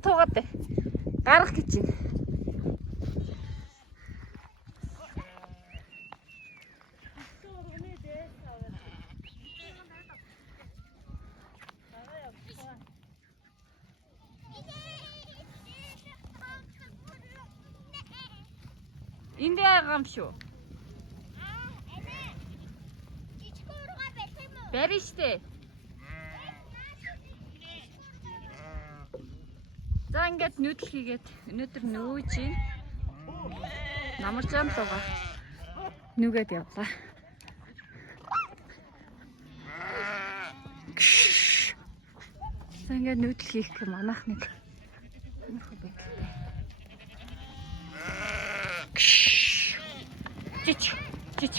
туугаадтай. Гарах гэж байна. Энд байгаа юм шүү. Барь штэ. За ингээд нүүдэл хийгээд өнөөдөр нөөж ийн. Намар жамлууга нүгээд явлаа. За ингээд нүүдэл хийх гэх манайх нэг нөхөд байдалтай. Чич.